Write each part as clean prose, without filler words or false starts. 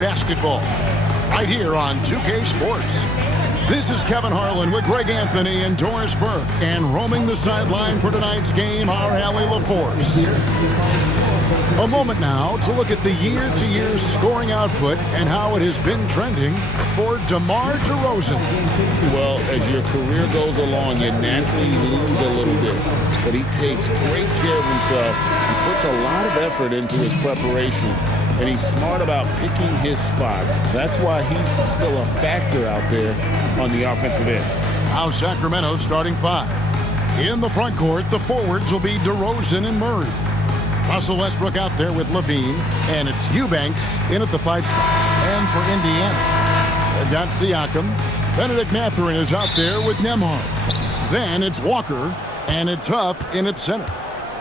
basketball right here on 2K Sports. This is Kevin Harlan with Greg Anthony and Doris Burke, and roaming the sideline for tonight's game, our Allie LaForce. A moment now to look at the year-to-year scoring output and how it has been trending for DeMar DeRozan. Well, as your career goes along, you naturally lose a little bit, but he takes great care of himself. He puts a lot of effort into his preparation, and he's smart about picking his spots. That's why he's still a factor out there on the offensive end. Now Sacramento's starting five. In the front court, the forwards will be DeRozan and Murray. Russell Westbrook out there with LaVine, and it's Eubanks in at the 5 spot. And for Indiana, they've got Siakam. Benedict Mathurin is out there with Nembhard. Then it's Walker, and it's Huff in at center.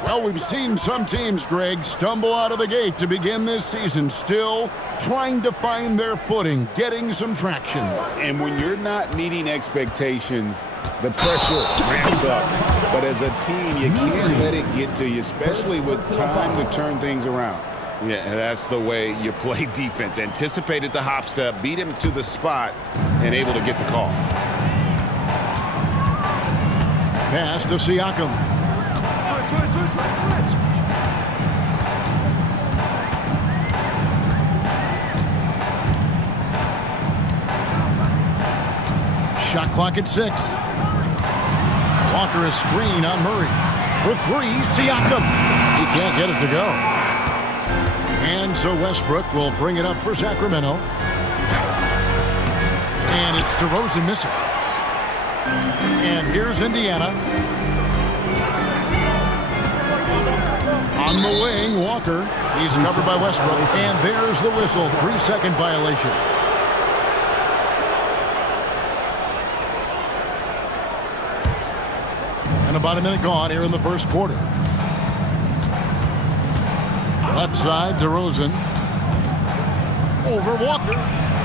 Well, we've seen some teams, Greg, stumble out of the gate to begin this season, still trying to find their footing, getting some traction. And when you're not meeting expectations, the pressure ramps up. But as a team, you can't let it get to you, especially with time to turn things around. Yeah, that's the way you play defense. Anticipated the hop step, beat him to the spot, and able to get the call. Pass to Siakam. Shot clock at 6. Walker a screen on Murray. For 3, Siakam. He can't get it to go. And so Westbrook will bring it up for Sacramento. And it's DeRozan missing. And here's Indiana. On the wing, Walker. He's covered by Westbrook. And there's the whistle. 3-second violation. And about a minute gone here in the first quarter. Left side, DeRozan. Over Walker.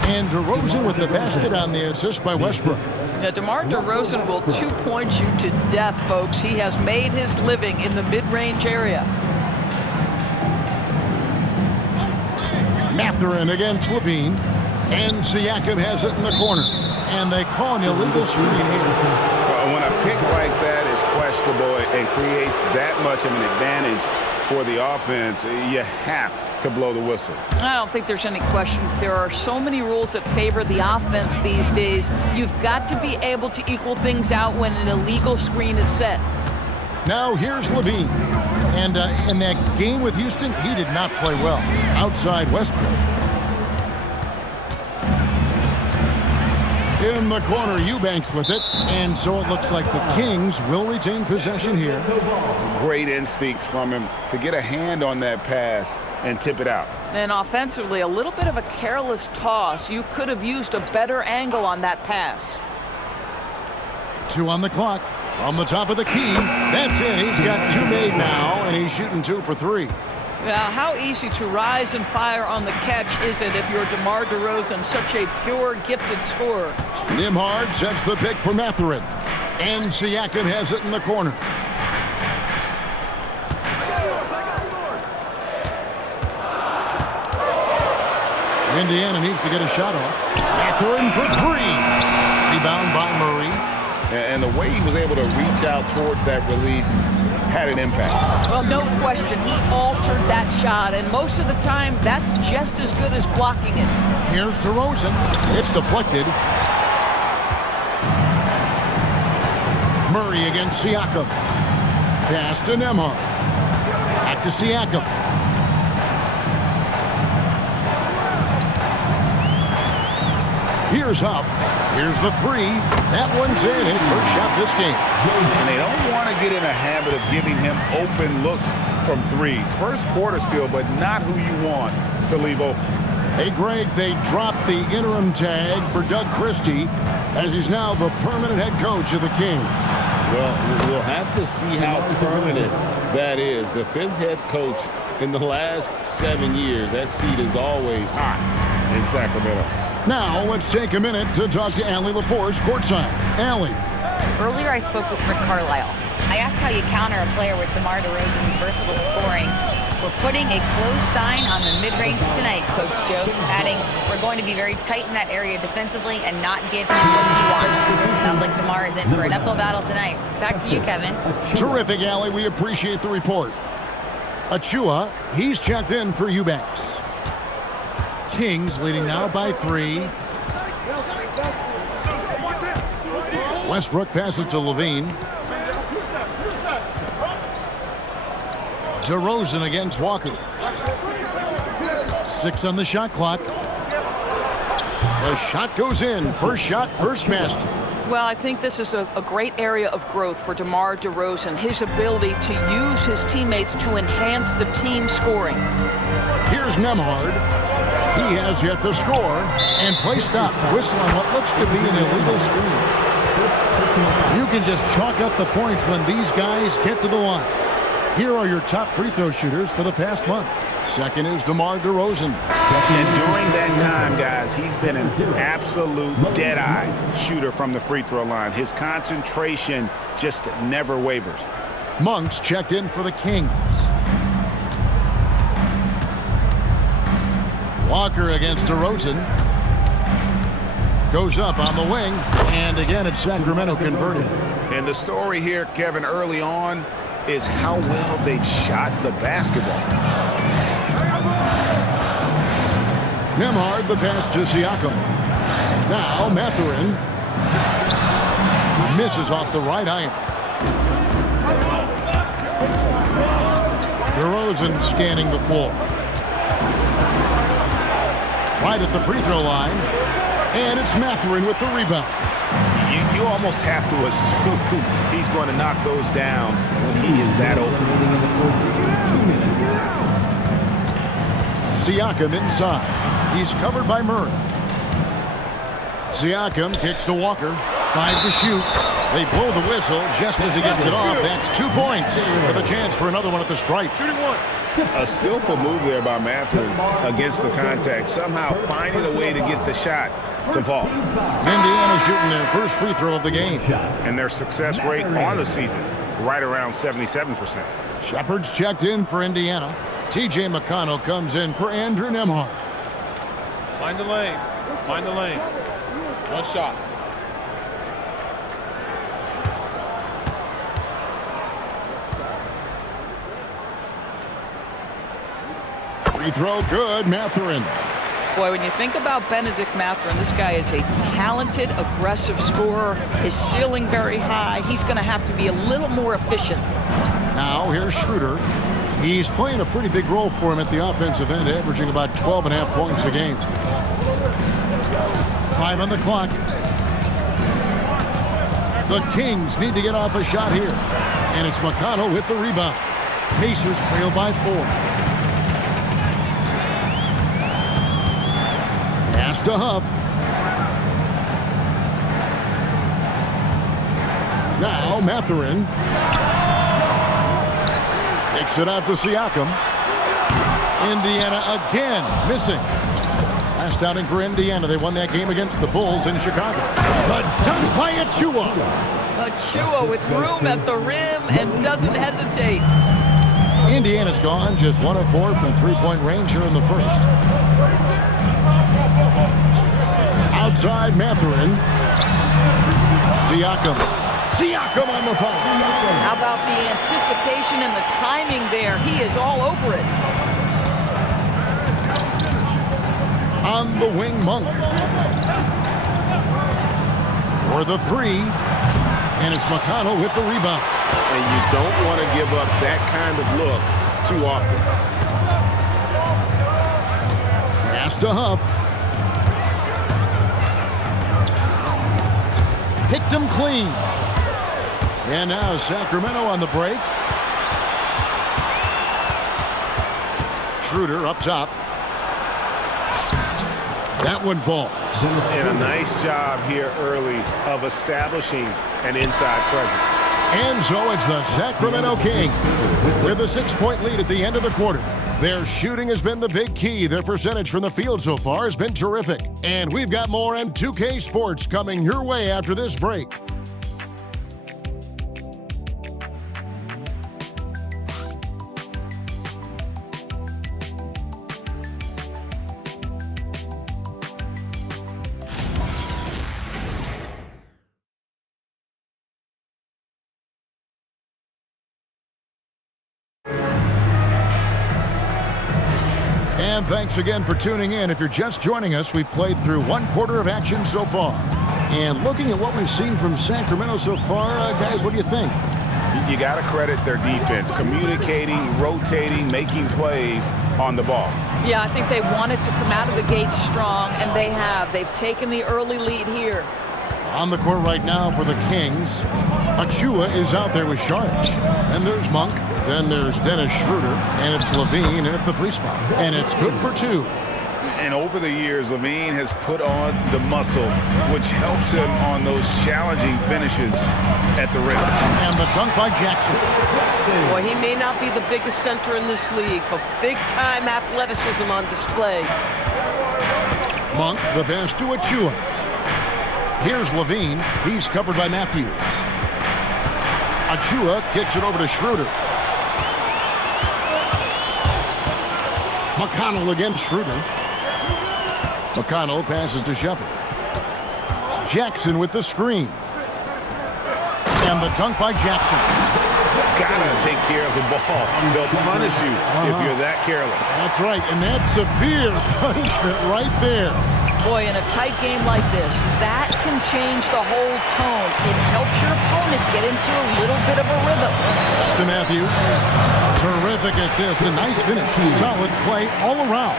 And DeRozan with the basket on the assist by Westbrook. Now, DeMar DeRozan will two-point you to death, folks. He has made his living in the mid-range area. Mathurin against LaVine. And Siakam has it in the corner. And they call an illegal screen here. When a pick like that is questionable and creates that much of an advantage for the offense, you have to blow the whistle. I don't think there's any question. There are so many rules that favor the offense these days. You've got to be able to equal things out when an illegal screen is set. Now here's LaVine. And in that game with Houston, he did not play well. Outside Westbrook. In the corner, Eubanks with it. And so it looks like the Kings will retain possession here. Great instincts from him to get a hand on that pass and tip it out. And offensively, a little bit of a careless toss. You could have used a better angle on that pass. 2 on the clock. From the top of the key. That's it. He's got 2 made now, and he's shooting 2 for 3. Now, how easy to rise and fire on the catch is it if you're DeMar DeRozan, such a pure, gifted scorer? Nembhard sets the pick for Mathurin. And Siakam has it in the corner. Indiana needs to get a shot off. Mathurin for 3. Rebound by Murray. And the way he was able to reach out towards that release had an impact. Well, no question. He altered that shot, and most of the time, that's just as good as blocking it. Here's DeRozan. It's deflected. Murray against Siakam. Pass to Nembhard. Back to Siakam. Here's Huff. Here's the 3. That one's in. His first shot this game. And they don't want to get in a habit of giving him open looks from 3. First quarter still, but not who you want to leave open. Hey, Greg, they dropped the interim tag for Doug Christie as he's now the permanent head coach of the Kings. Well, we'll have to see how permanent that is. The 5th head coach in the last 7 years. That seat is always hot in Sacramento. Now, let's take a minute to talk to Allie LaForce courtside. Allie. Earlier, I spoke with Rick Carlisle. I asked how you counter a player with DeMar DeRozan's versatile scoring We're putting a close sign on the mid-range tonight, Coach Joe, adding we're going to be very tight in that area defensively and not give him what he wants. Sounds like DeMar is in for an uphill battle tonight. Back to you, Kevin. Terrific, Allie. We appreciate the report. Achua, he's checked in for Eubanks. Kings leading now by 3. Westbrook passes to Levine. DeRozan against Walker. 6 on the shot clock. The shot goes in. First shot, first basket. Well, I think this is a great area of growth for DeMar DeRozan, his ability to use his teammates to enhance the team scoring. Here's Nembhard. He has yet to score, and play stops. Whistle on what looks to be an illegal screen. You can just chalk up the points when these guys get to the line. Here are your top free throw shooters for the past month. Second is DeMar DeRozan. And during that time, guys, he's been an absolute dead-eye shooter from the free throw line. His concentration just never wavers. Monks checked in for the Kings. Walker against DeRozan. Goes up on the wing, and again it's Sacramento converted. And the story here, Kevin, early on is how well they've shot the basketball. Nembhard, the pass to Siakam. Now Mathurin misses off the right iron. DeRozan scanning the floor. Right at the free throw line. And it's Mathurin with the rebound. You almost have to assume he's going to knock those down when he is that open. Siakam inside. He's covered by Murray. Siakam kicks to Walker. 5 to shoot. They blow the whistle just as he gets it off. That's 2 points with a chance for another one at the stripe. A skillful move there by Mathurin against the contact. Somehow finding a way to get the shot to fall. Indiana shooting their first free throw of the game. And their success rate on the season, right around 77%. Shepard's checked in for Indiana. TJ McConnell comes in for Andrew Nembhard. Mind the lanes. Mind the lanes. One shot. Free throw good, Mathurin. Boy, when you think about Benedict Mathurin, this guy is a talented, aggressive scorer. His ceiling very high. He's going to have to be a little more efficient. Now here's Schroeder. He's playing a pretty big role for him at the offensive end, averaging about 12.5 points a game. 5 on the clock. The Kings need to get off a shot here. And it's McConnell with the rebound. Pacers trail by 4. Pass to Huff. Now Mathurin. Takes it out to Siakam. Indiana again missing. Last outing for Indiana. They won that game against the Bulls in Chicago. The dunk by Achua. Achua with room at the rim and doesn't hesitate. Indiana's gone just 1 of 4 from three-point range here in the first. Outside Mathurin. Siakam. Siakam on the phone. How about the anticipation and the timing there? He is all over it. On the wing, Monk. For the 3. And it's McConnell with the rebound. And you don't want to give up that kind of look too often. Pass to Huff. Picked him clean. And now Sacramento on the break. Schroeder up top. That one falls. And a nice job here early of establishing an inside presence. And so it's the Sacramento Kings with a 6-point lead at the end of the quarter. Their shooting has been the big key. Their percentage from the field so far has been terrific. And we've got more M2K Sports coming your way after this break. And thanks again for tuning in. If you're just joining us, we've played through one quarter of action so far. And looking at what we've seen from Sacramento so far, guys, what do you think? You got to credit their defense, communicating, rotating, making plays on the ball. Yeah, I think they wanted to come out of the gate strong, and they have. They've taken the early lead here. On the court right now for the Kings, Achua is out there with Sharge. Then there's Monk. Then there's Dennis Schroeder. And it's Levine in at the 3 spot. And it's good for 2. And over the years, Levine has put on the muscle, which helps him on those challenging finishes at the rim. And the dunk by Jackson. Boy, he may not be the biggest center in this league, but big-time athleticism on display. Monk, the pass to Achua. Here's Levine. He's covered by Matthews. Achua kicks it over to Schroeder. McConnell against Schroeder. McConnell passes to Shepard. Jackson with the screen. And the dunk by Jackson. Gotta take care of the ball. They'll punish you if you're that careless. That's right, and that's severe punishment right there. Boy, in a tight game like this, that can change the whole tone. It helps your opponent get into a little bit of a rhythm. To Matthews. Terrific assist, a nice finish. Solid play all around.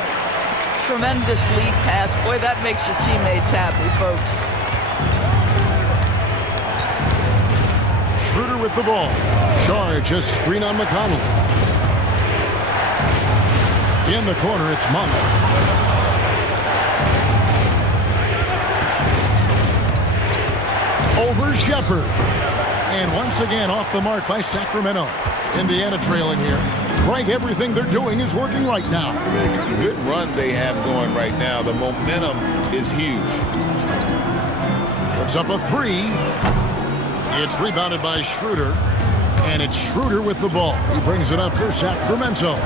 Tremendous lead pass. Boy, that makes your teammates happy, folks. Schroeder with the ball. Charge, a screen on McConnell. In the corner, it's Monk. Over Shepard. And once again, off the mark by Sacramento. Indiana trailing here. Craig, everything they're doing is working right now. Good run they have going right now. The momentum is huge. Puts up a 3. It's rebounded by Schroeder. And it's Schroeder with the ball. He brings it up for Sacramento.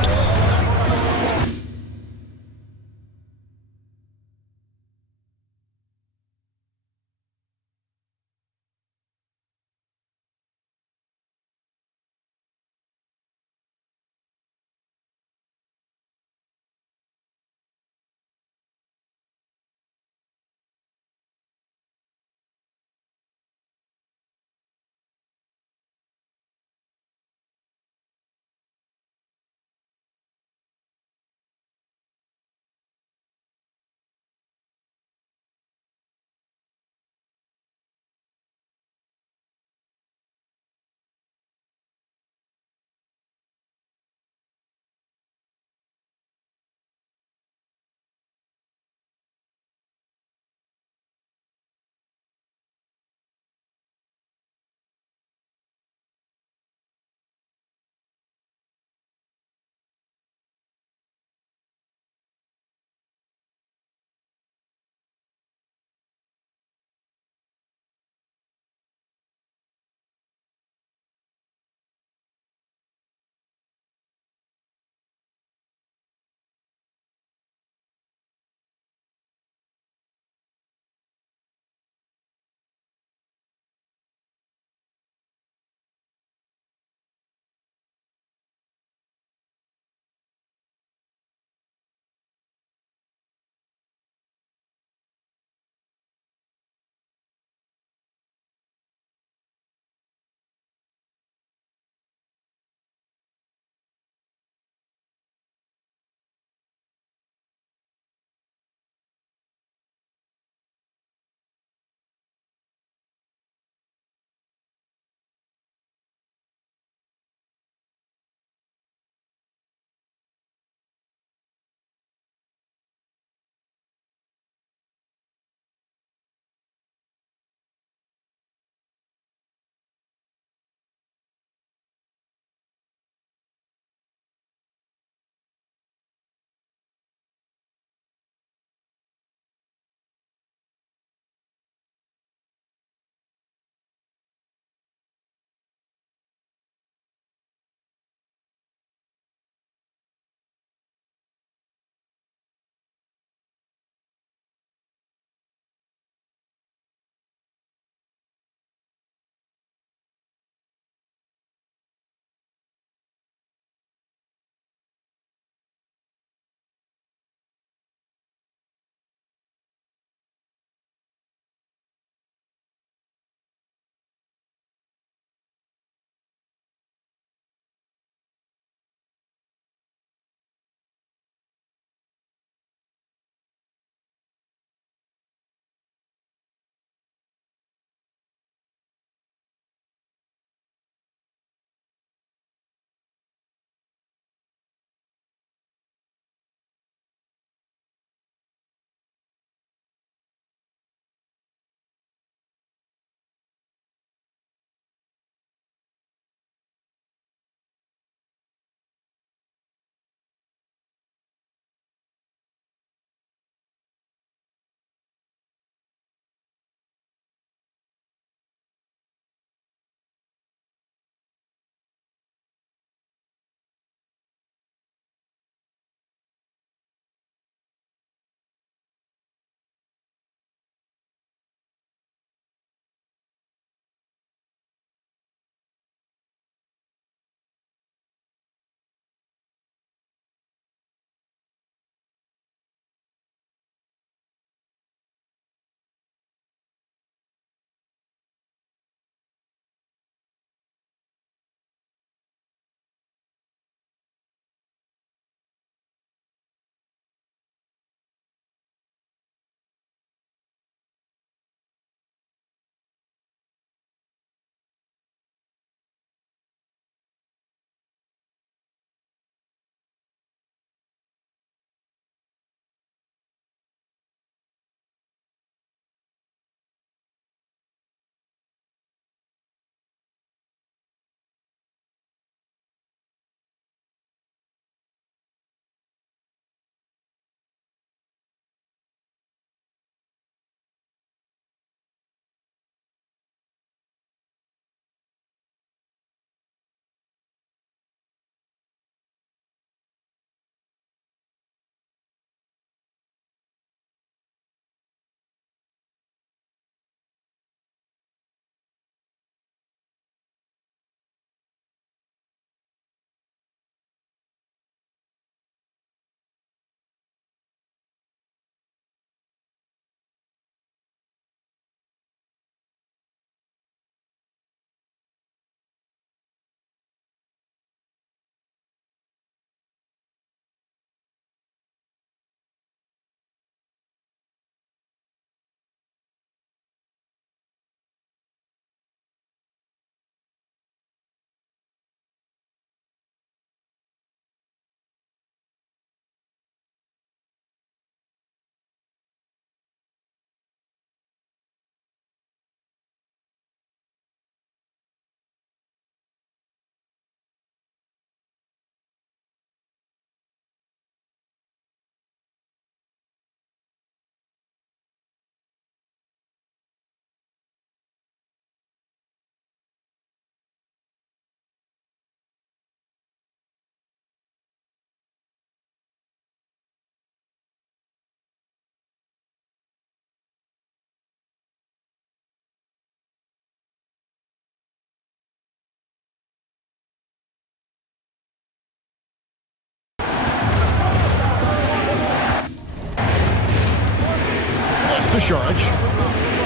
to Saric.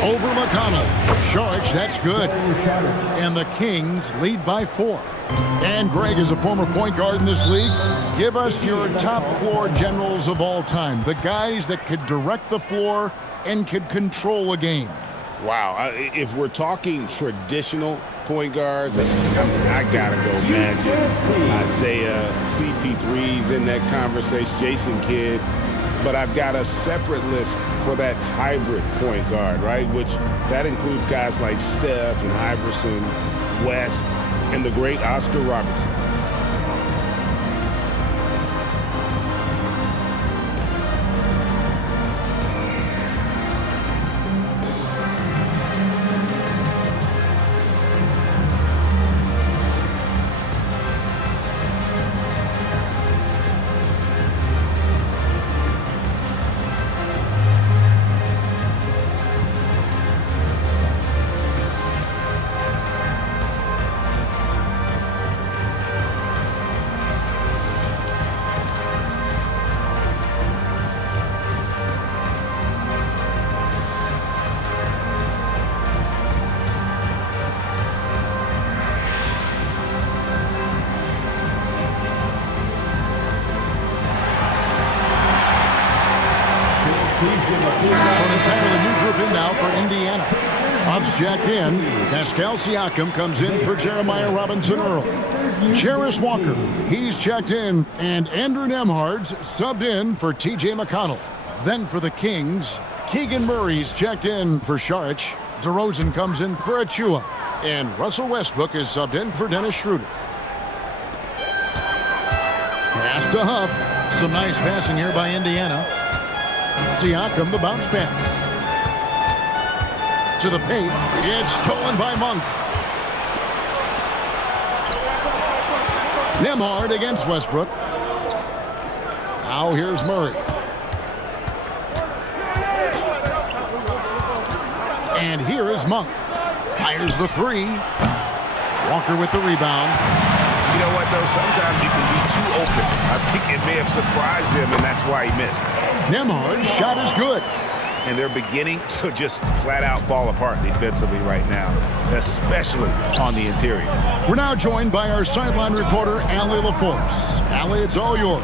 Over McConnell. Saric, that's good. And the Kings lead by 4. And Greg is a former point guard in this league. Give us your top floor generals of all time. The guys that could direct the floor and could control a game. Wow. If we're talking traditional point guards, I gotta go Magic, Isaiah, CP3's in that conversation, Jason Kidd. But I've got a separate list for that hybrid point guard, right? Which that includes guys like Steph and Iverson, West, and the great Oscar Robertson. So an entirely new group in now for Indiana. Huff's jacked in. Pascal Siakam comes in for Jeremiah Robinson-Earl. Jarris Walker, he's checked in. And Andrew Nembhard's subbed in for T.J. McConnell. Then for the Kings, Keegan Murray's checked in for Saric. DeRozan comes in for Achua. And Russell Westbrook is subbed in for Dennis Schroeder. Pass to Huff. Some nice passing here by Indiana. Siakam, the bounce pass. To the paint. It's stolen by Monk. Nembhard against Westbrook. Now here's Murray. And here is Monk. Fires the 3. Walker with the rebound. You know what, though? Sometimes you can be too open. I think it may have surprised him, and that's why he missed. Nembhard's shot is good. And they're beginning to just flat out fall apart defensively right now, especially on the interior. We're now joined by our sideline reporter, Allie LaForce. Allie, it's all yours.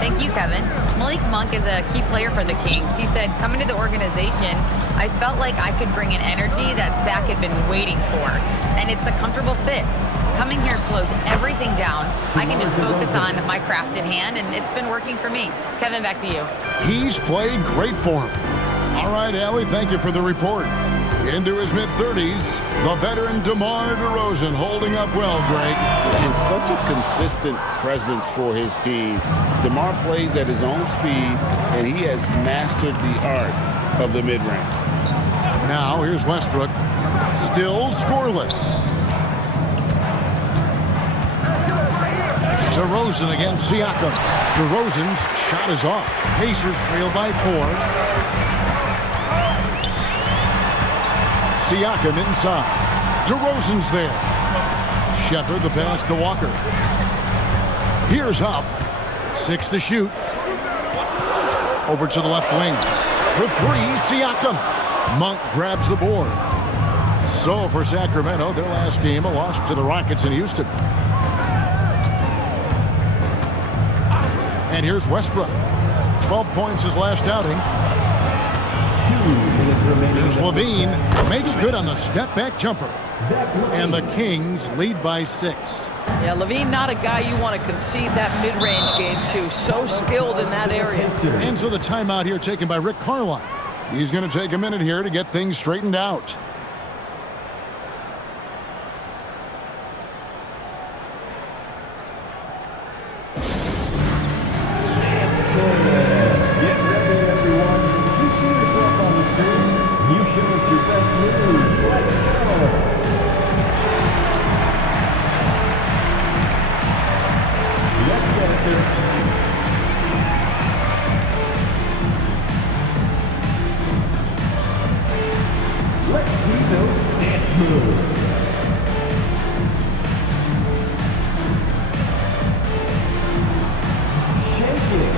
Thank you, Kevin. Malik Monk is a key player for the Kings. He said, coming to the organization, I felt like I could bring an energy that Sac had been waiting for, and it's a comfortable fit. Coming here slows everything down. I can just focus on my craft at hand, and it's been working for me. Kevin, back to you. He's played great for him. All right, Allie, thank you for the report. Into his mid-30s, the veteran DeMar DeRozan holding up well, Greg. And such a consistent presence for his team. DeMar plays at his own speed, and he has mastered the art of the mid-range. Now, here's Westbrook. Still scoreless. DeRozan against Siakam. DeRozan's shot is off. Pacers trail by 4. Siakam inside. DeRozan's there. Shepherd the pass to Walker. Here's Huff. 6 to shoot. Over to the left wing. For 3, Siakam. Monk grabs the board. So for Sacramento, their last game, a loss to the Rockets in Houston. And here's Westbrook. 12 points his last outing. 2 minutes remaining. Here's Levine. Makes good on the step-back jumper. And the Kings lead by 6. Yeah, Levine, not a guy you want to concede that mid-range game to. So skilled in that area. And so the timeout here taken by Rick Carlisle. He's going to take a minute here to get things straightened out. Get ready, everyone. You see yourself on the screen. You show us your best moves. Let's go. Let's dance. Let's see those dance moves. Shake it.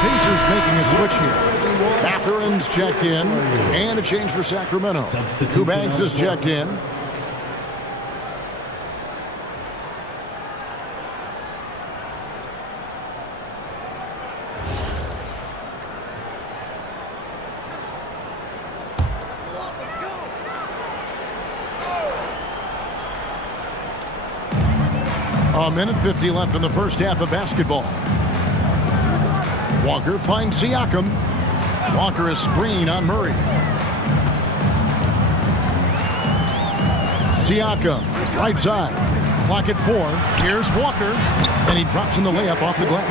Pacers making a switch here. Mathurin's checked in, and a change for Sacramento. Eubanks is checked in. A minute 50 left in the first half of basketball. Walker finds Siakam. Walker is screen on Murray. Siakam, right side. Clock at 4. Here's Walker, and he drops in the layup off the glass.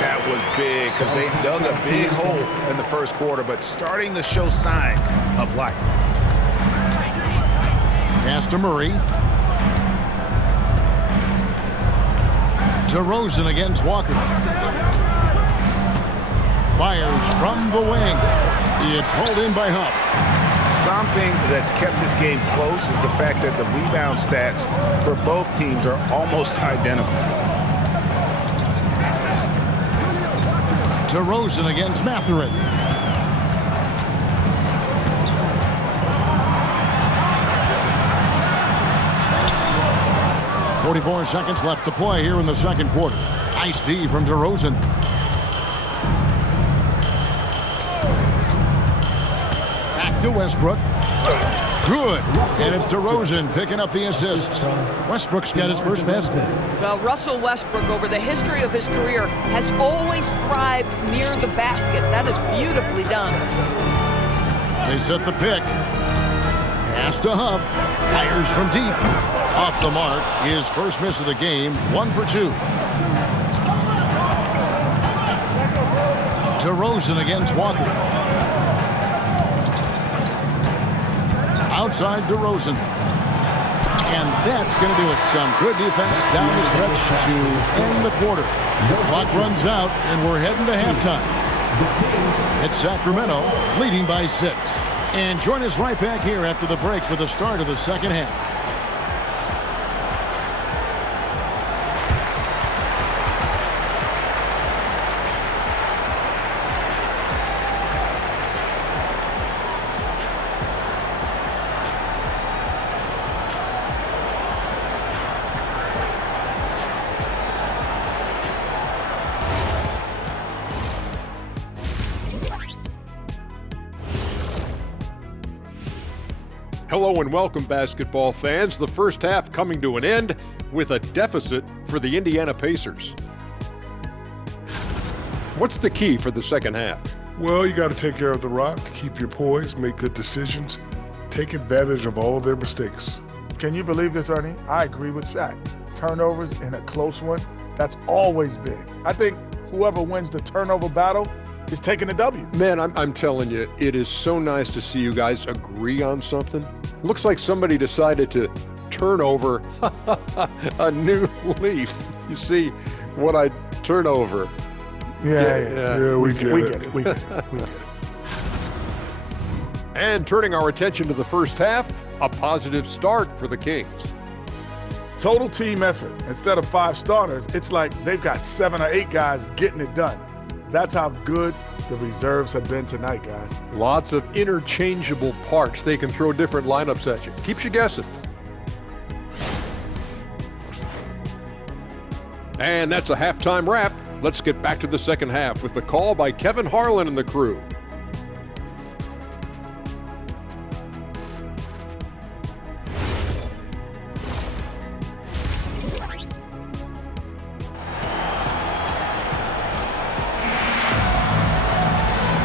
That was big because they dug a big hole in the first quarter, but starting to show signs of life. Pass to Murray. DeRozan against Walker. Fires from the wing. It's hauled in by Huff. Something that's kept this game close is the fact that the rebound stats for both teams are almost identical. DeRozan against Mathurin. .44 seconds left to play here in the second quarter. Nice D from DeRozan. Back to Westbrook. Good. And it's DeRozan picking up the assists. Westbrook's got his first basket. Well, Russell Westbrook, over the history of his career, has always thrived near the basket. That is beautifully done. They set the pick. Pass to Huff. Fires from deep. Off the mark. His first miss of the game. 1 for 2. DeRozan against Walker. Outside DeRozan. And that's going to do it. Some good defense down the stretch to end the quarter. The clock runs out, and we're heading to halftime. It's Sacramento leading by 6. And join us right back here after the break for the start of the second half. Hello and welcome, basketball fans. The first half coming to an end with a deficit for the Indiana Pacers. What's the key for the second half? Well, you got to take care of the rock, keep your poise, make good decisions, take advantage of all of their mistakes. Can you believe this, Ernie? I agree with Shaq. Turnovers in a close one, that's always big. I think whoever wins the turnover battle is taking the W. Man, I'm telling you, it is so nice to see you guys agree on something. Looks like somebody decided to turn over a new leaf. You see what I turn over. Yeah, we get it. We get it. And turning our attention to the first half, a positive start for the Kings. Total team effort. Instead of 5 starters, it's like they've got 7 or 8 guys getting it done. That's how good the reserves have been tonight, guys. Lots of interchangeable parts. They can throw different lineups at you. Keeps you guessing. And that's a halftime wrap. Let's get back to the second half with the call by Kevin Harlan and the crew.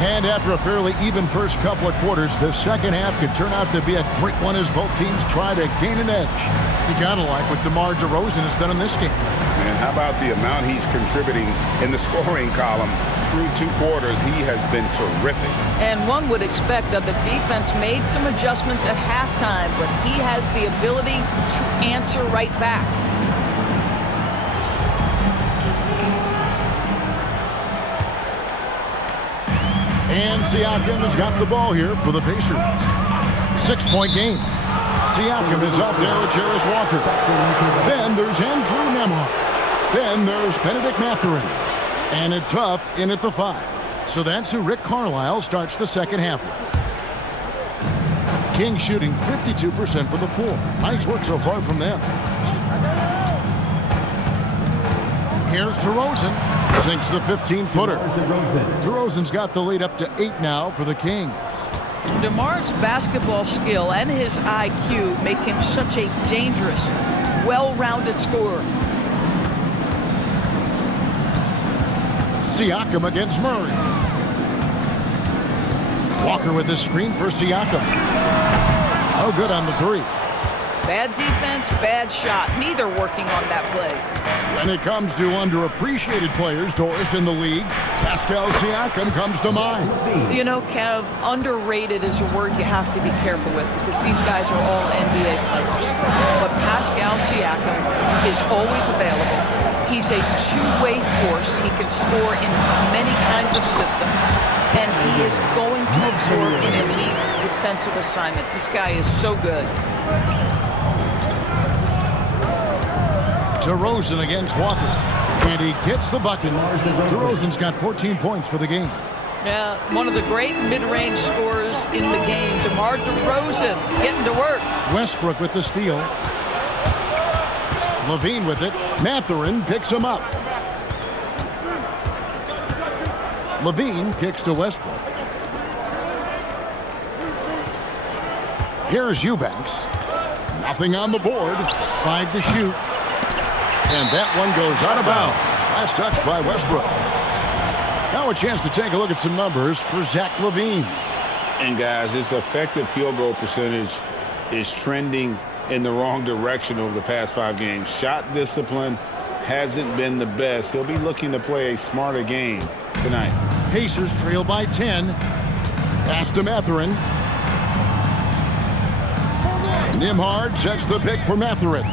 And after a fairly even first couple of quarters, the second half could turn out to be a great one as both teams try to gain an edge. You gotta like what DeMar DeRozan has done in this game. And how about the amount he's contributing in the scoring column? Through 2 quarters, he has been terrific. And one would expect that the defense made some adjustments at halftime, but he has the ability to answer right back. And Siakam has got the ball here for the Pacers. 6-point game. Siakam is out there with Jarris Walker. Then there's Andrew Nembhard. Then there's Benedict Mathurin. And it's Huff in at the 5. So that's who Rick Carlisle starts the second half with. King shooting 52% for the floor. Nice work so far from them. Here's DeRozan. Sinks the 15-footer. DeRozan's got the lead up to 8 now for the Kings. DeMar's basketball skill and his IQ make him such a dangerous, well-rounded scorer. Siakam against Murray. Walker with the screen for Siakam. Oh, good on the three. Bad defense, bad shot. Neither working on that play. When it comes to underappreciated players, Doris, in the league, Pascal Siakam comes to mind. You know, Kev, underrated is a word you have to be careful with because these guys are all NBA players. But Pascal Siakam is always available. He's a two-way force. He can score in many kinds of systems, and he is going to absorb an elite defensive assignment. This guy is so good. DeRozan against Walker, and he gets the bucket. DeRozan's got 14 points for the game. Yeah, one of the great mid-range scorers in the game, DeMar DeRozan, getting to work. Westbrook with the steal. Levine with it. Mathurin picks him up. Levine kicks to Westbrook. Here's Eubanks. Nothing on the board. 5 to shoot. And that one goes out of bounds. Last touch by Westbrook. Now a chance to take a look at some numbers for Zach LaVine. And guys, his effective field goal percentage is trending in the wrong direction over the past 5 games. Shot discipline hasn't been the best. He'll be looking to play a smarter game tonight. Pacers trail by 10. Pass to Mathurin. Nembhard sets the pick for Mathurin.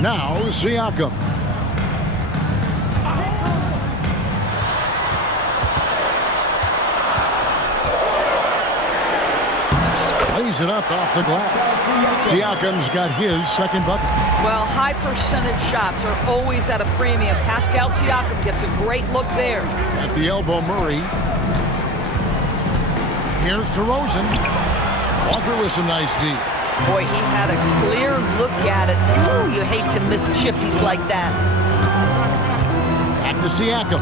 Now Siakam. Lays it up off the glass. Siakam's got his second bucket. Well, high percentage shots are always at a premium. Pascal Siakam gets a great look there. At the elbow, Murray. Here's DeRozan. Walker with some nice D. Boy, he had a clear look at it. Ooh, you hate to miss chippies like that. Back to Siakam.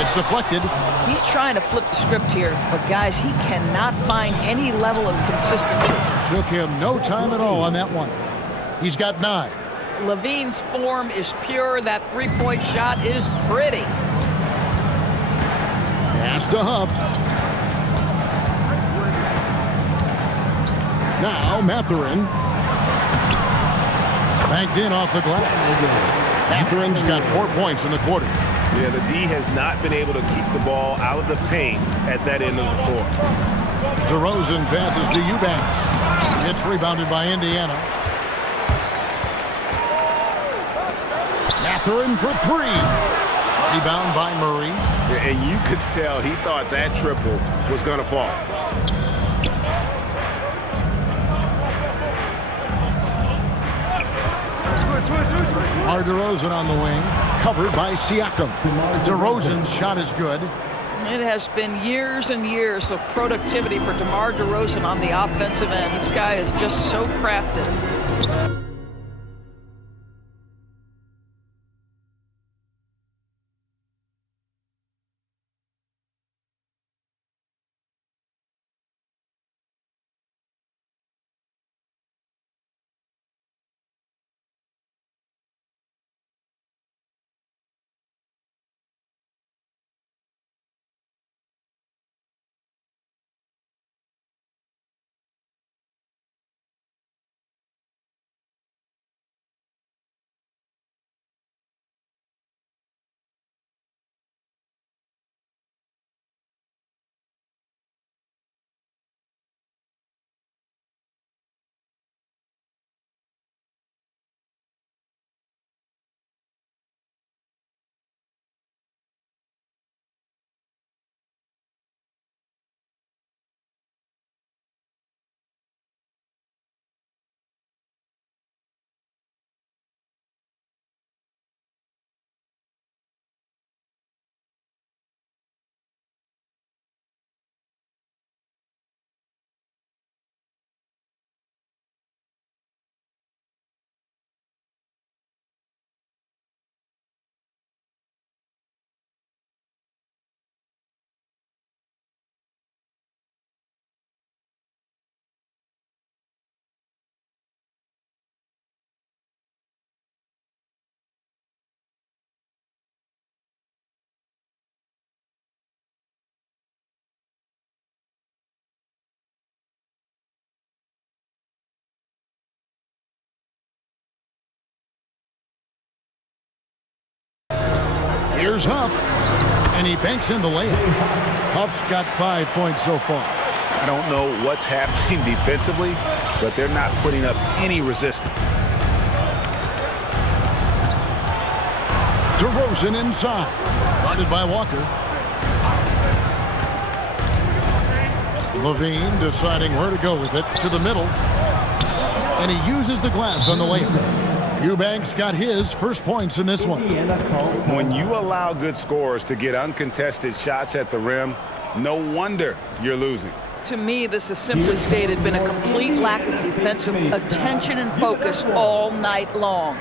It's deflected. He's trying to flip the script here, but guys, he cannot find any level of consistency. Took him no time at all on that one. He's got 9. Levine's form is pure. That three-point shot is pretty. Pass to Huff. Now Mathurin. Banked in off the glass. Mathurin's got 4 points in the quarter. Yeah, the D has not been able to keep the ball out of the paint at that end of the floor. DeRozan passes to Eubanks. It's rebounded by Indiana. Mathurin for 3. Rebound by Murray. And you could tell he thought that triple was going to fall. DeRozan on the wing, covered by Siakam. DeRozan's shot is good. It has been years and years of productivity for DeMar DeRozan on the offensive end. This guy is just so crafted. Here's Huff, and he banks in the layup. Huff's got 5 points so far. I don't know what's happening defensively, but they're not putting up any resistance. DeRozan inside, guarded by Walker. Levine deciding where to go with it, to the middle. And he uses the glass on the layup. Eubanks got his first points in this one. When you allow good scorers to get uncontested shots at the rim, no wonder you're losing. To me, this has simply stated been a complete lack of defensive attention and focus all night long.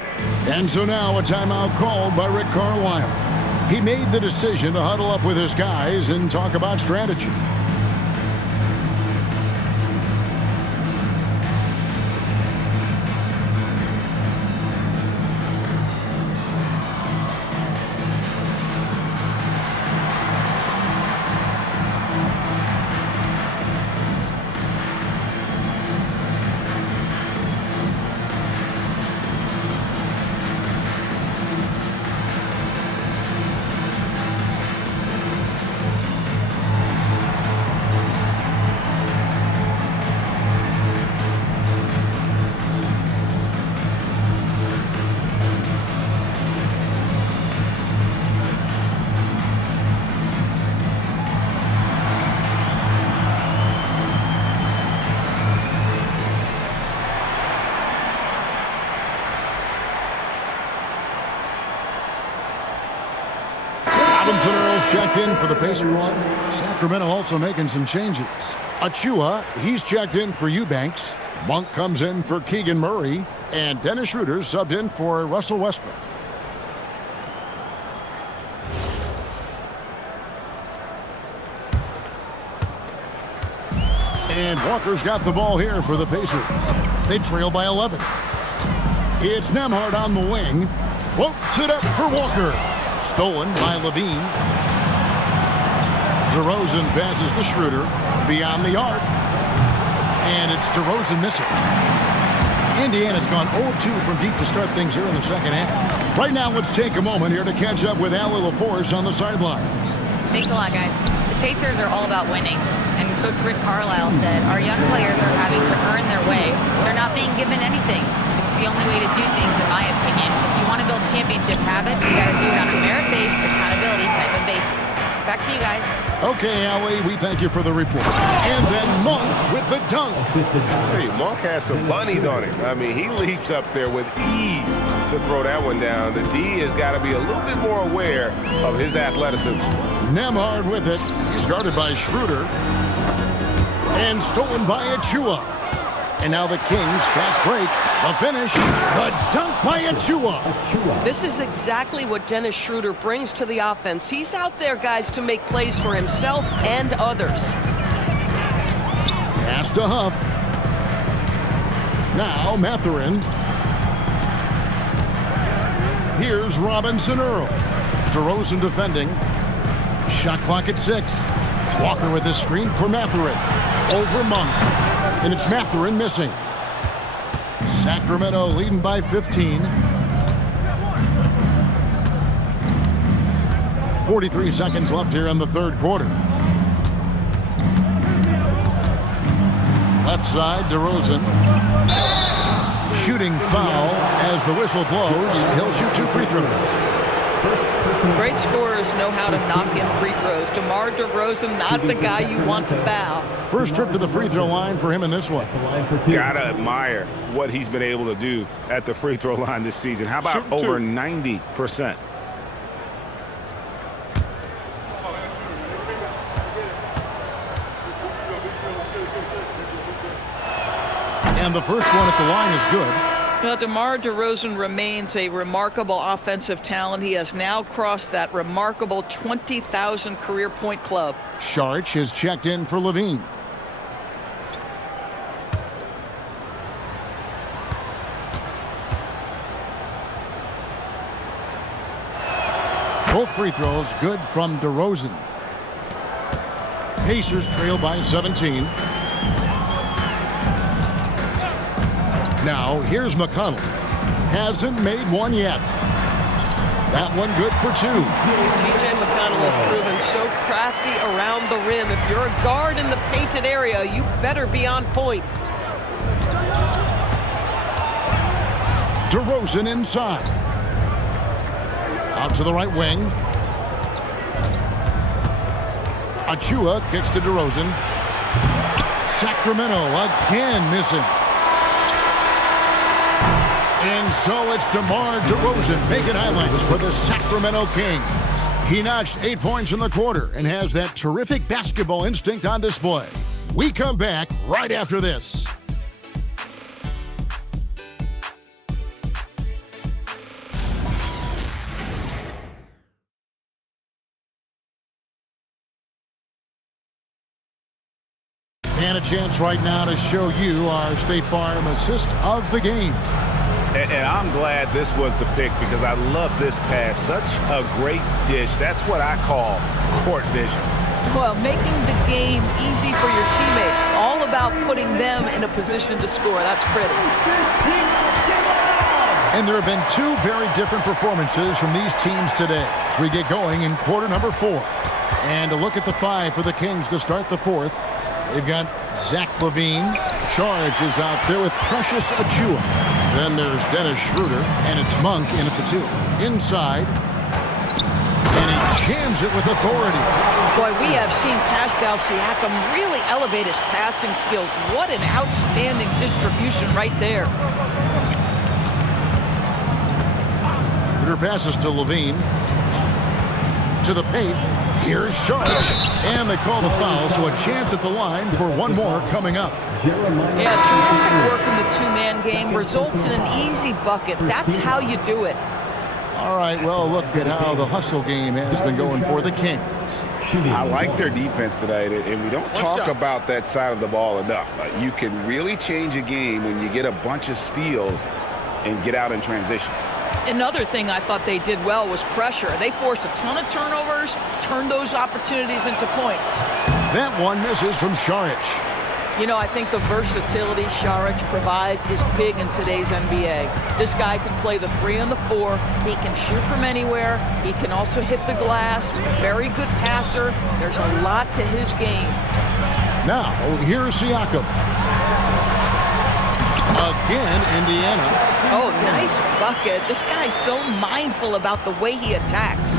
And so now a timeout called by Rick Carlisle. He made the decision to huddle up with his guys and talk about strategy. Robinson Earls checked in for the Pacers. Sacramento also making some changes. Achua, he's checked in for Eubanks. Monk comes in for Keegan Murray. And Dennis Schroeder subbed in for Russell Westbrook. And Walker's got the ball here for the Pacers. They trail by 11. It's Nembhard on the wing. Floats it up for Walker. Stolen by Levine. DeRozan passes to Schroeder beyond the arc. And it's DeRozan missing. Indiana's gone 0-2 from deep to start things here in the second half. Right now, let's take a moment here to catch up with Allie LaForce on the sidelines. Thanks a lot, guys. The Pacers are all about winning. And Coach Rick Carlisle said, our young players are having to earn their way. They're not being given anything. It's the only way to do things, in my opinion. If you want to build championship habits, you got to do it on a merit-based, accountability type of basis. Back to you guys. Okay, Allie, we thank you for the report. And then Monk with the dunk. I tell you, Monk has some bunnies on him. I mean, he leaps up there with ease to throw that one down. The D has got to be a little bit more aware of his athleticism. Nembhard with it. He's guarded by Schroeder. And stolen by Achua. And now the Kings, fast break, the finish, the dunk by Achua. This is exactly what Dennis Schroeder brings to the offense. He's out there, guys, to make plays for himself and others. Pass to Huff. Now Mathurin. Here's Robinson Earl. DeRozan defending. Shot clock at 6. Walker with the screen for Mathurin. Over Monk. And it's Mathurin missing. Sacramento leading by 15. 43 seconds left here in the third quarter. Left side, DeRozan. Shooting foul as the whistle blows. He'll shoot 2 free throws. Great scorers know how to knock in free throws. DeMar DeRozan, not the guy you want to foul. First trip to the free throw line for him in this one. Gotta admire what he's been able to do at the free throw line this season. How about over 90%? And the first one at the line is good. Now, DeMar DeRozan remains a remarkable offensive talent. He has now crossed that remarkable 20,000 career point club. Saric has checked in for Levine. Both free throws good from DeRozan. Pacers trail by 17. Now, here's McConnell. Hasn't made one yet. That one good for 2. T.J. McConnell has proven so crafty around the rim. If you're a guard in the painted area, you better be on point. DeRozan inside. Out to the right wing. Achua kicks to DeRozan. Sacramento again missing. And so it's DeMar DeRozan making highlights for the Sacramento Kings. He notched 8 points in the quarter and has that terrific basketball instinct on display. We come back right after this. And a chance right now to show you our State Farm assist of the game. And I'm glad this was the pick because I love this pass. Such a great dish. That's what I call court vision. Well, making the game easy for your teammates. All about putting them in a position to score. That's pretty. And there have been 2 very different performances from these teams today as we get going in quarter number 4. And a look at the 5 for the Kings to start the 4th. They've got Zach LaVine. Charge is out there with Precious Achua. Then there's Dennis Schroeder, and it's Monk in at the 2. Inside. And he jams it with authority. Boy, we have seen Pascal Siakam really elevate his passing skills. What an outstanding distribution right there. Schroeder passes to LaVine. To the paint. Here's Sharp. And they call the foul, so a chance at the line for one more coming up. Yeah, terrific work in the two-man game. Results in an easy bucket. That's how you do it. All right, well, look at how the hustle game has been going for the Kings. I like their defense tonight, and we don't talk about that side of the ball enough. You can really change a game when you get a bunch of steals and get out in transition. Another thing I thought they did well was pressure. They forced a ton of turnovers, turned those opportunities into points. That one misses from Šarić. You know, I think the versatility Šarić provides is big in today's NBA. This guy can play the 3 and the 4. He can shoot from anywhere. He can also hit the glass. Very good passer. There's a lot to his game. Now, here's Siakam. Again, Indiana. Oh, nice bucket. This guy's so mindful about the way he attacks.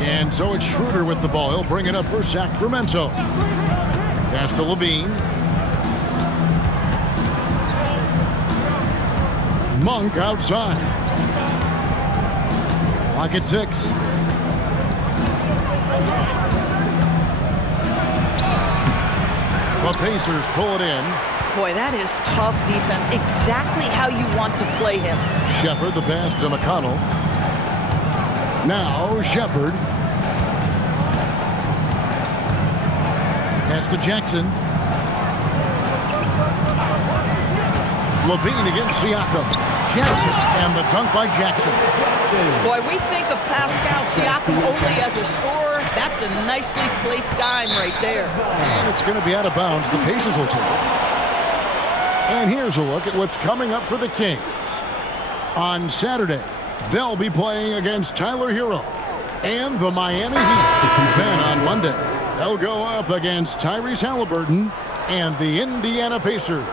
And so it's Schroeder with the ball. He'll bring it up for Sacramento. Pass to LaVine. Monk outside. Clock at 6. The Pacers pull it in. Boy, that is tough defense. Exactly how you want to play him. Shepard, the pass to McConnell. Now Shepard. Pass to Jackson. LaVine against Siakam. Jackson, and the dunk by Jackson. Boy, we think of Pascal Siakam only as a scorer. That's a nicely placed dime right there. And it's going to be out of bounds. The Pacers will take it. And here's a look at what's coming up for the Kings. On Saturday, they'll be playing against Tyler Hero and the Miami Heat. Then on Monday, they'll go up against Tyrese Halliburton and the Indiana Pacers.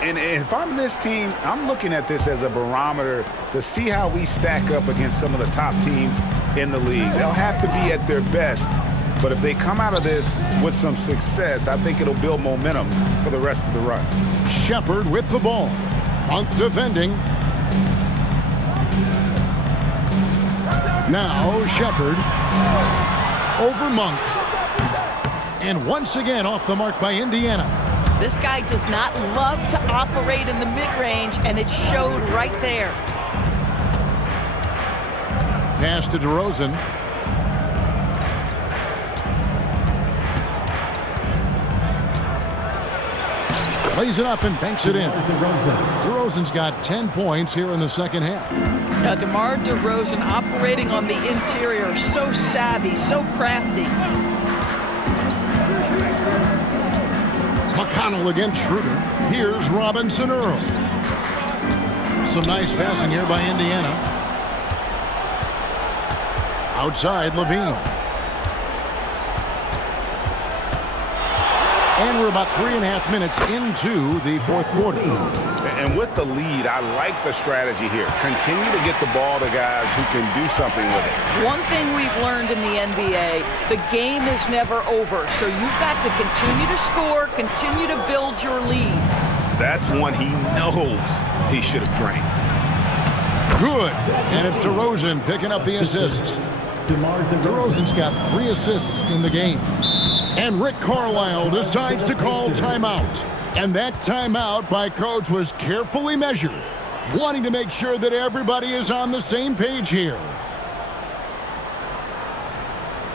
And if I'm this team, I'm looking at this as a barometer to see how we stack up against some of the top teams in the league. They'll have to be at their best, but if they come out of this with some success, I think it'll build momentum for the rest of the run. Shepard with the ball. Monk defending. Now Shepard over Monk. And once again off the mark by Indiana. This guy does not love to operate in the mid-range, and it showed right there. Pass to DeRozan. Lays it up and banks it in. DeRozan's got 10 points here in the second half. Now, DeMar DeRozan operating on the interior, so savvy, so crafty. McConnell against Schroeder. Here's Robinson Earl. Some nice passing here by Indiana. Outside, Levine. And we're about 3.5 minutes into the fourth quarter. And with the lead, I like the strategy here. Continue to get the ball to guys who can do something with it. One thing we've learned in the NBA, the game is never over. So you've got to continue to score, continue to build your lead. That's one he knows he should have drained. Good. And it's DeRozan picking up the assists. DeRozan's got 3 assists in the game. And Rick Carlisle decides to call timeout. And that timeout by Coach was carefully measured, wanting to make sure that everybody is on the same page here.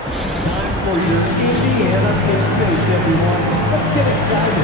Time for your Indiana Pistons, everyone. Let's get excited.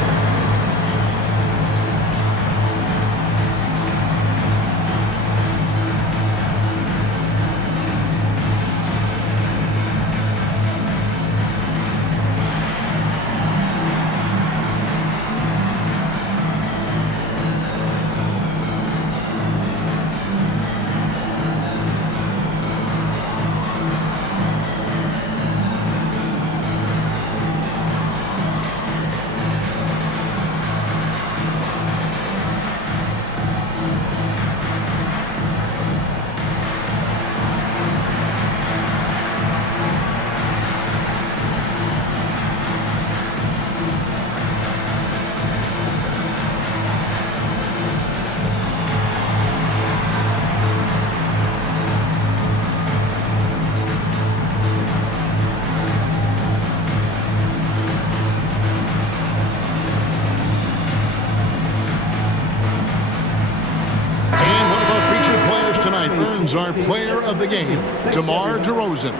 Our player of the game, DeMar DeRozan.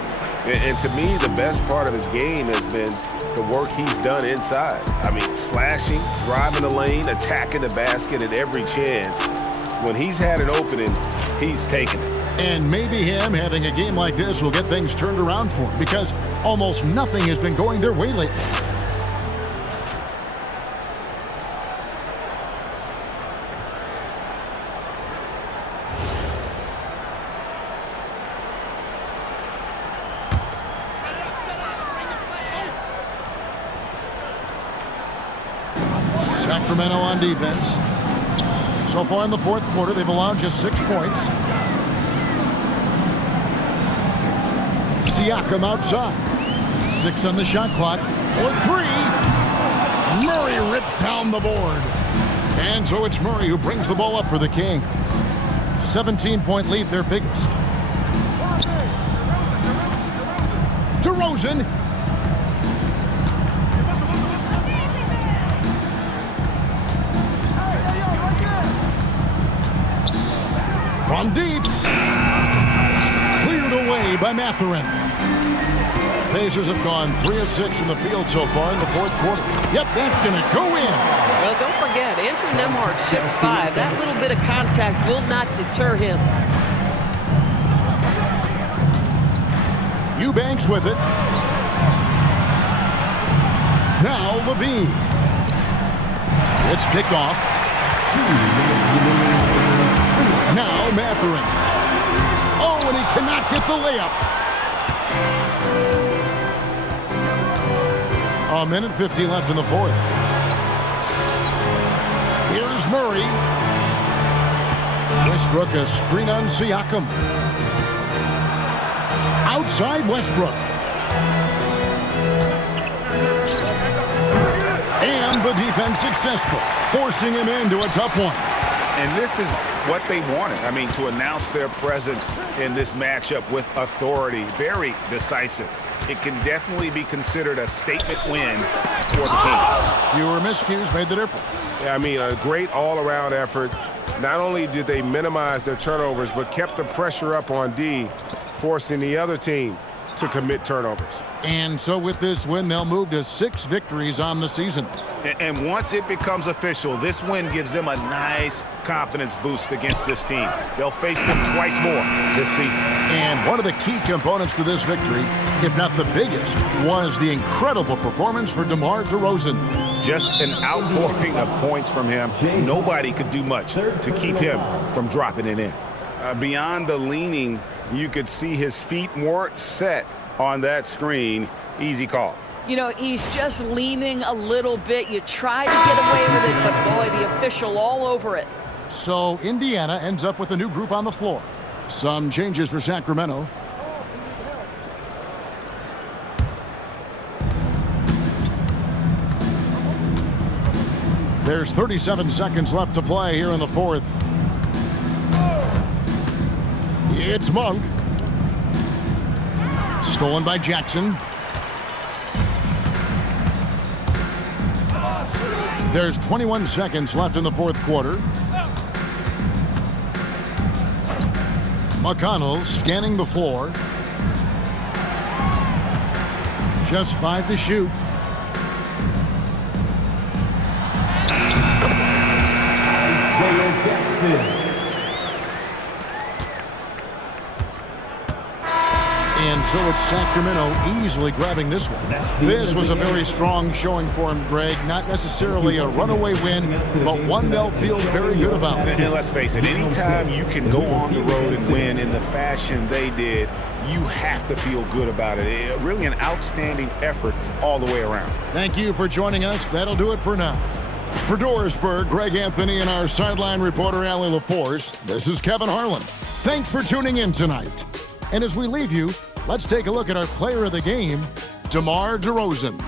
And to me, the best part of his game has been the work he's done inside. I mean, slashing, driving the lane, attacking the basket at every chance. When he's had an opening, he's taken it. And maybe him having a game like this will get things turned around for him, because almost nothing has been going their way lately. Sacramento on defense. So far in the fourth quarter, they've allowed just 6 points. Siakam outside. 6 on the shot clock. For 3. Murray rips down the board. And so it's Murray who brings the ball up for the Kings. 17-point lead, their biggest. DeRozan. From deep. Cleared away by Mathurin. Pacers have gone 3 of 6 from the field so far in the fourth quarter. Yep, that's going to go in. Well, don't forget, Andrew Nembhard, 6'5". That little bit of contact will not deter him. Eubanks with it. Now Levine. It's picked off. Now Mathurin. Oh, and he cannot get the layup. 1:50 left in the fourth. Here's Murray. Westbrook, a screen on Siakam. Outside Westbrook. And the defense successful, forcing him into a tough one. And this is what they wanted. I mean, to announce their presence in this matchup with authority. Very decisive. It can definitely be considered a statement win for the Kings. Fewer miscues made the difference. Yeah, I mean, a great all-around effort. Not only did they minimize their turnovers, but kept the pressure up on D, forcing the other team to commit turnovers. And so with this win, they'll move to 6 victories on the season. And once it becomes official, this win gives them a nice confidence boost against this team. They'll face them twice more this season. And one of the key components to this victory, if not the biggest, was the incredible performance for DeMar DeRozan. Just an outpouring of points from him. Nobody could do much to keep him from dropping it in. Beyond the leaning You could see his feet weren't set on that screen. Easy call. You know, he's just leaning a little bit. You try to get away with it, but boy, the official all over it. So Indiana ends up with a new group on the floor. Some changes for Sacramento. There's 37 seconds left to play here in the fourth. It's Monk. Stolen by Jackson. There's 21 seconds left in the fourth quarter. McConnell scanning the floor. Just 5 to shoot. And so it's Sacramento easily grabbing this one. This was a very strong showing for him, Greg. Not necessarily a runaway win, but one they'll feel very good about. And let's face it, anytime you can go on the road and win in the fashion they did, you have to feel good about it. Really an outstanding effort all the way around. Thank you for joining us. That'll do it for now. For Dorisburg, Greg Anthony and our sideline reporter, Allie LaForce, this is Kevin Harlan. Thanks for tuning in tonight. And as we leave you, let's take a look at our player of the game, DeMar DeRozan.